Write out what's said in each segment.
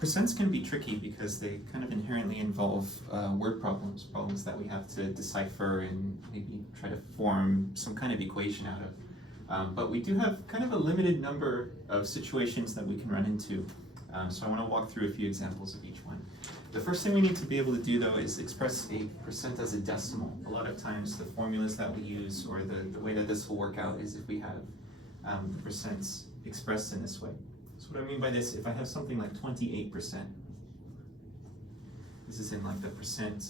Percents can be tricky because they kind of inherently involve word problems that we have to decipher and maybe try to form some kind of equation out of. But we do have kind of a limited number of situations that we can run into. So I want to walk through a few examples of each one. The first thing we need to be able to do, though, is express a percent as a decimal. A lot of times the formulas that we use or the way that this will work out is if we have the percents expressed in this way. So what I mean by this, if I have something like 28%, this is in like the percent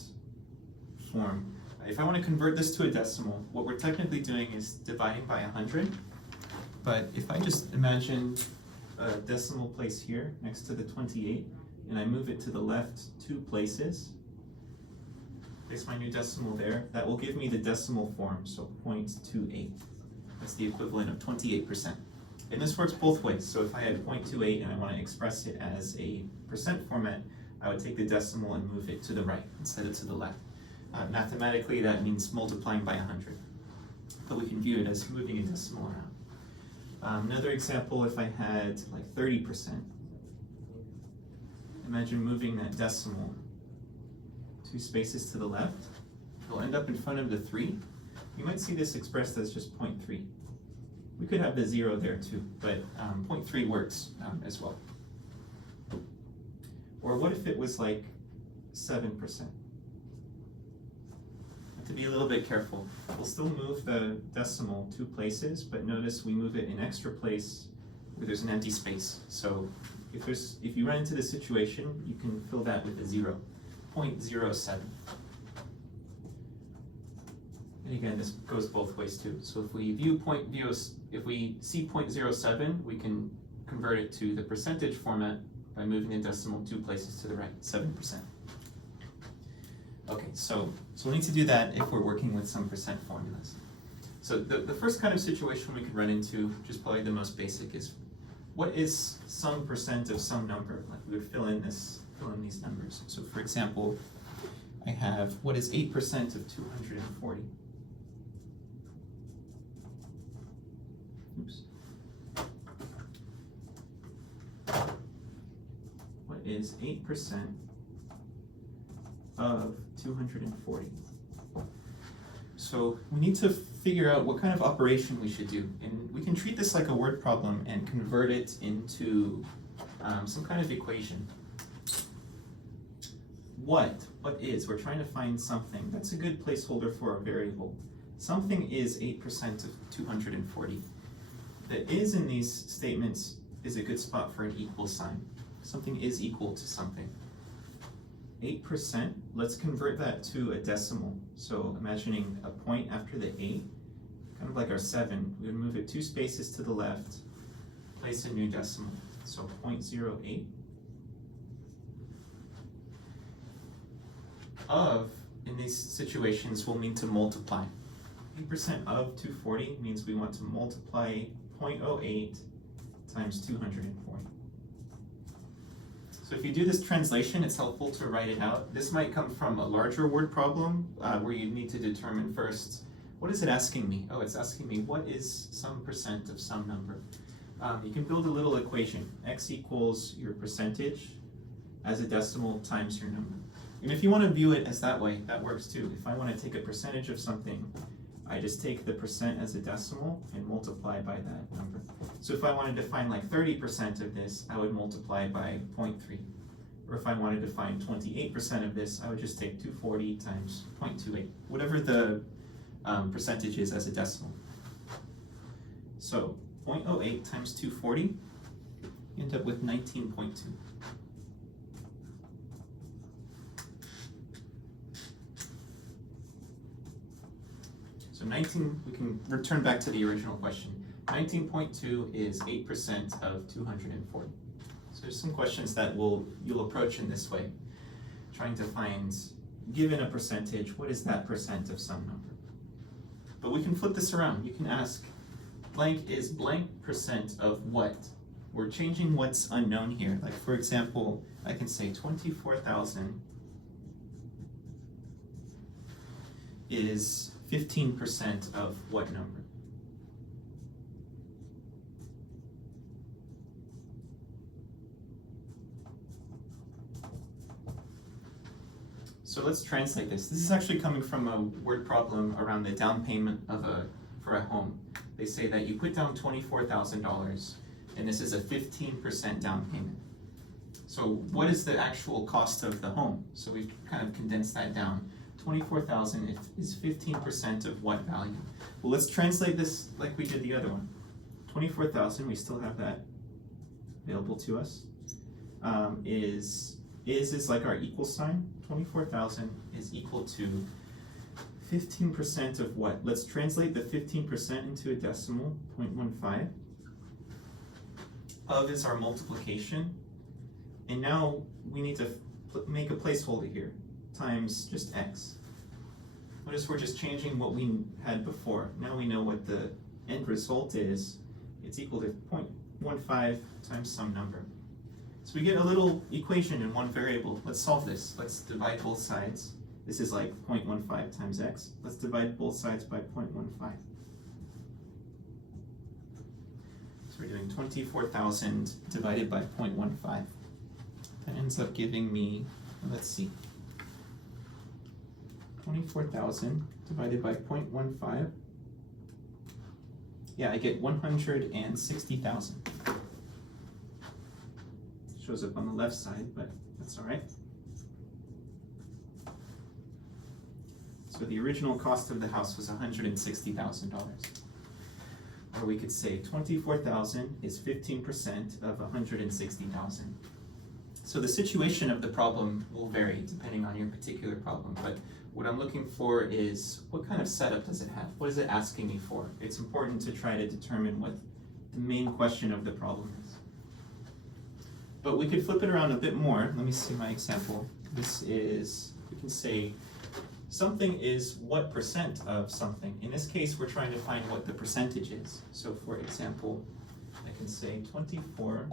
form. If I want to convert this to a decimal, what we're technically doing is dividing by 100. But if I just imagine a decimal place here next to the 28, and I move it to the left 2 places, place my new decimal there, that will give me the decimal form, so 0.28. That's the equivalent of 28%. And this works both ways. So if I had 0.28 and I want to express it as a percent format, I would take the decimal and move it to the right instead of to the left. Mathematically, that means multiplying by 100. But we can view it as moving a decimal around. Another example, if I had like 30%, imagine moving that decimal 2 spaces to the left. It'll end up in front of the 3. You might see this expressed as just 0.3. We could have the 0 there too, but 0.3 works as well. Or what if it was like 7%? Have to be a little bit careful. We'll still move the decimal 2 places, but notice we move it an extra place where there's an empty space. So if you run into this situation, you can fill that with a 0, 0.07. And again, this goes both ways too. So if we see 0.07, we can convert it to the percentage format by moving the decimal 2 places to the right, 7%. Okay, so we'll need to do that if we're working with some percent formulas. So the first kind of situation we could run into, which is probably the most basic, is what is some percent of some number? Like we would fill in these numbers. So for example, I have what is 8% of 240? Oops. What is 8% of 240? So we need to figure out what kind of operation we should do. And we can treat this like a word problem and convert it into some kind of equation. What is? We're trying to find something. That's a good placeholder for a variable. Something is 8% of 240. The is in these statements is a good spot for an equal sign. Something is equal to something. 8%, let's convert that to a decimal. So imagining a point after the 8, kind of like our 7, we would move it 2 spaces to the left, place a new decimal. So 0.08. Of, in these situations, will mean to multiply. 8% of 240 means we want to multiply 0.08 times 240. So if you do this translation, it's helpful to write it out. This might come from a larger word problem where you need to determine first, what is it asking me? Oh, it's asking me what is some percent of some number. You can build a little equation. X equals your percentage as a decimal times your number. And if you want to view it as that way, that works too. If I want to take a percentage of something, I just take the percent as a decimal and multiply by that number. So if I wanted to find like 30% of this, I would multiply by 0.3. Or if I wanted to find 28% of this, I would just take 240 times 0.28, whatever the percentage is as a decimal. So 0.08 times 240, you end up with 19.2. So 19, we can return back to the original question. 19.2 is 8% of 240. So there's some questions that you'll approach in this way, trying to find, given a percentage, what is that percent of some number? But we can flip this around. You can ask, blank is blank percent of what? We're changing what's unknown here. Like for example, I can say 24,000 is 15% of what number? So let's translate this. This is actually coming from a word problem around the down payment for a home. They say that you put down $24,000 and this is a 15% down payment. So what is the actual cost of the home? So we've kind of condensed that down. 24,000 is 15% of what value? Well, let's translate this like we did the other one. 24,000, we still have that available to us. Is like our equal sign. 24,000 is equal to 15% of what? Let's translate the 15% into a decimal, 0.15. Of is our multiplication. And now we need to make a placeholder here, times just x. Notice we're just changing what we had before. Now we know what the end result is. It's equal to 0.15 times some number. So we get a little equation in one variable. Let's solve this. Let's divide both sides. This is like 0.15 times x. Let's divide both sides by 0.15. So we're doing 24,000 divided by 0.15. That ends up giving me, let's see, 24,000 divided by 0.15. Yeah, I get 160,000. Shows up on the left side, but that's all right. So the original cost of the house was $160,000. Or we could say 24,000 is 15% of 160,000. So the situation of the problem will vary depending on your particular problem, but what I'm looking for is what kind of setup does it have? What is it asking me for? It's important to try to determine what the main question of the problem is. But we could flip it around a bit more. Let me see my example. This is, we can say, something is what percent of something. In this case, we're trying to find what the percentage is. So for example, I can say 24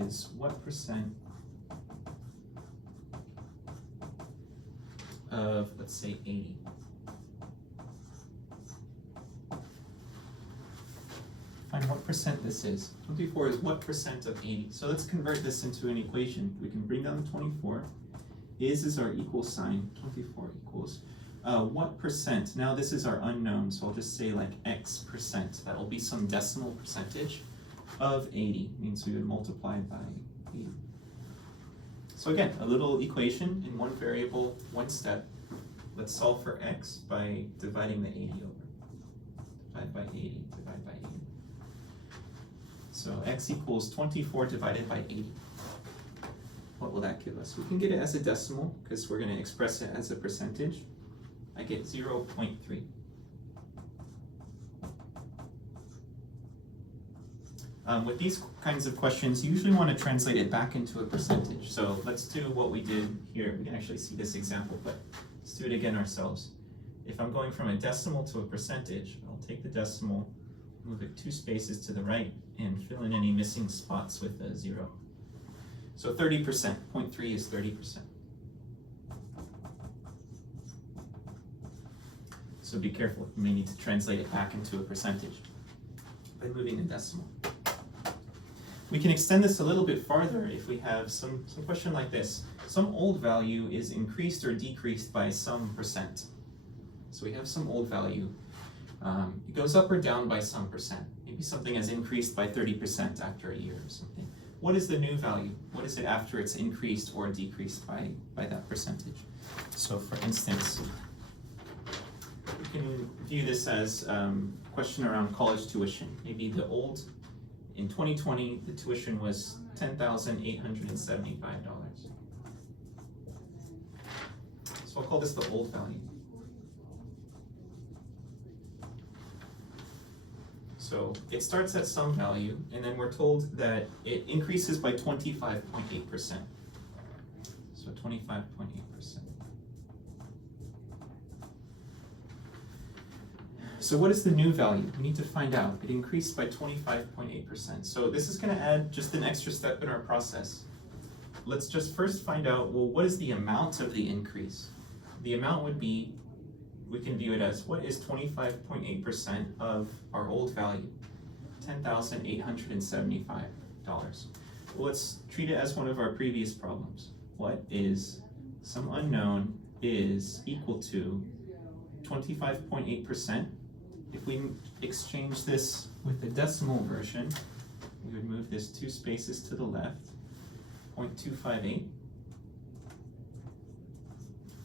is what percent of, let's say, 80. Find what percent this is. 24 is what percent of 80. So let's convert this into an equation. We can bring down the 24. Is our equal sign. 24 equals what percent? Now this is our unknown, so I'll just say like x percent. That will be some decimal percentage of 80. Means we would multiply by 80. So again, a little equation in one variable, one step. Let's solve for x by dividing the 80 over. Divide by 80, divide by 80. So x equals 24 divided by 80. What will that give us? We can get it as a decimal because we're going to express it as a percentage. I get 0.3. With these kinds of questions, you usually want to translate it back into a percentage. So let's do what we did here. We can actually see this example, but let's do it again ourselves. If I'm going from a decimal to a percentage, I'll take the decimal, move it 2 spaces to the right, and fill in any missing spots with a 0. So 30%, 0.3 is 30%. So be careful, you may need to translate it back into a percentage by moving the decimal. We can extend this a little bit farther if we have some question like this. Some old value is increased or decreased by some percent. So we have some old value. It goes up or down by some percent. Maybe something has increased by 30% after a year or something. What is the new value? What is it after it's increased or decreased by that percentage? So for instance, we can view this as a question around college tuition. Maybe in 2020, the tuition was $10,875. So I'll call this the old value. So it starts at some value, and then we're told that it increases by 25.8%. So 25.8%. So what is the new value? We need to find out. It increased by 25.8%. So this is going to add just an extra step in our process. Let's just first find out, well, what is the amount of the increase? The amount would be, we can view it as, what is 25.8% of our old value? $10,875. Well, let's treat it as one of our previous problems. what is some unknown is equal to 25.8%. If we exchange this with the decimal version, we would move this 2 spaces to the left, 0.258.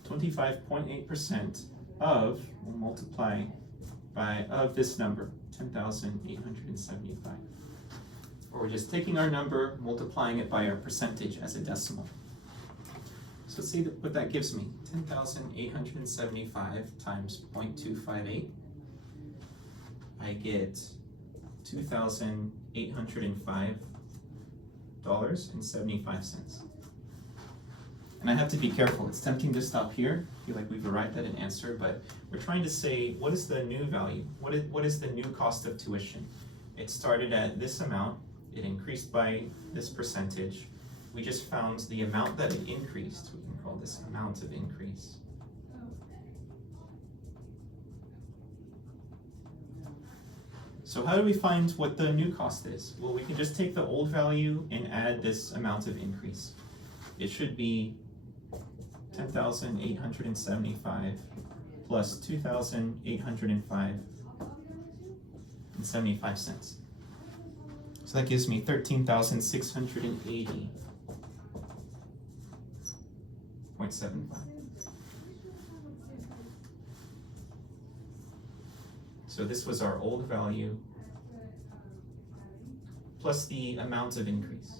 25.8% of, we'll multiply by, of this number, 10,875. Or we're just taking our number, multiplying it by our percentage as a decimal. So let's see what that gives me. 10,875 times 0.258. I get $2,805.75. And I have to be careful. It's tempting to stop here. I feel like we've arrived at an answer, but we're trying to say, what is the new value? What is the new cost of tuition? It started at this amount. It increased by this percentage. We just found the amount that it increased. We can call this amount of increase. So how do we find what the new cost is? Well, we can just take the old value and add this amount of increase. It should be 10,875 plus 2,805.75 cents. So that gives me 13,680.75. So this was our old value plus the amount of increase.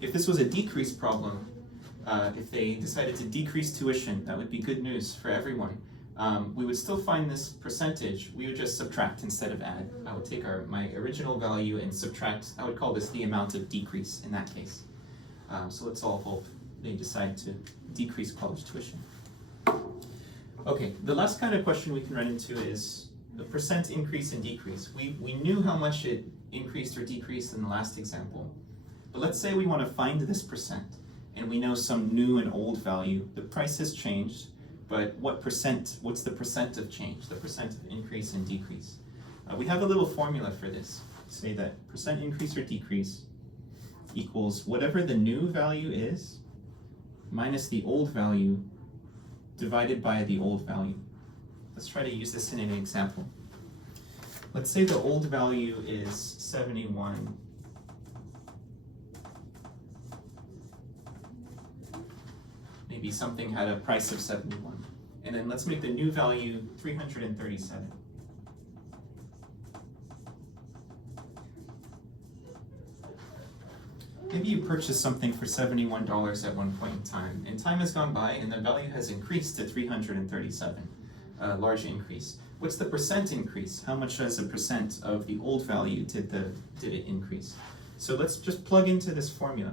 If this was a decrease problem, if they decided to decrease tuition, that would be good news for everyone. We would still find this percentage. We would just subtract instead of add. I would take my original value and subtract. I would call this the amount of decrease in that case. So let's all hope they decide to decrease college tuition. Okay, the last kind of question we can run into is the percent increase and decrease. We knew how much it increased or decreased in the last example. But let's say we want to find this percent, and we know some new and old value. The price has changed, but what's the percent of change, the percent of increase and decrease? We have a little formula for this. Say that percent increase or decrease equals whatever the new value is minus the old value divided by the old value. Let's try to use this in an example. Let's say the old value is 71. Maybe something had a price of 71. And then let's make the new value 337. Maybe you purchased something for $71 at one point in time, and time has gone by and the value has increased to 337, a large increase. What's the percent increase? How much as a percent of the old value did it increase? So let's just plug into this formula.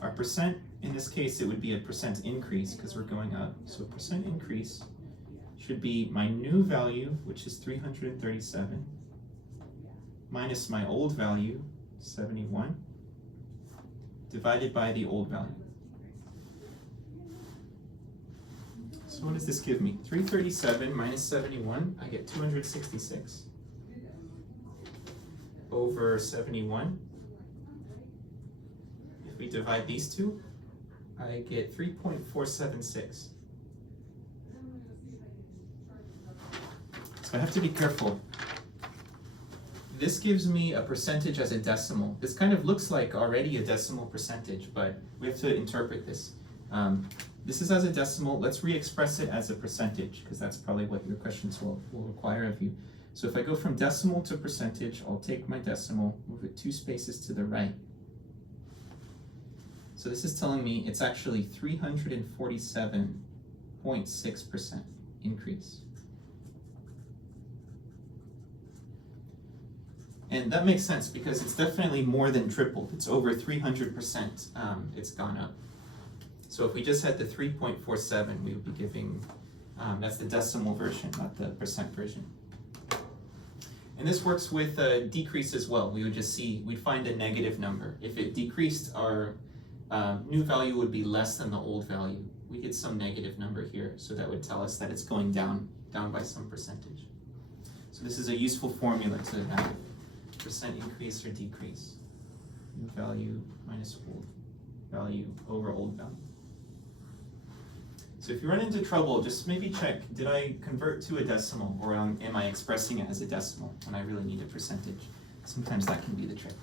Our percent, in this case, it would be a percent increase because we're going up. So percent increase should be my new value, which is 337, minus my old value, 71, divided by the old value. So what does this give me? 337 minus 71, I get 266 over 71. If we divide these two, I get 3.476. So I have to be careful. This gives me a percentage as a decimal. This kind of looks like already a decimal percentage, but we have to interpret this. This is as a decimal. Let's re-express it as a percentage, because that's probably what your questions will require of you. So if I go from decimal to percentage, I'll take my decimal, move it 2 spaces to the right. So this is telling me it's actually 347.6% increase. And that makes sense because it's definitely more than tripled. It's over 300%, it's gone up. So if we just had the 3.47, we would be giving, that's the decimal version, not the percent version. And this works with a decrease as well. We would just see, we'd find a negative number. If it decreased, our new value would be less than the old value. We get some negative number here, so that would tell us that it's going down by some percentage. So this is a useful formula to have. percent increase or decrease? New value minus old value over old value. So if you run into trouble, just maybe check, did I convert to a decimal, or am I expressing it as a decimal when I really need a percentage? Sometimes that can be the trick.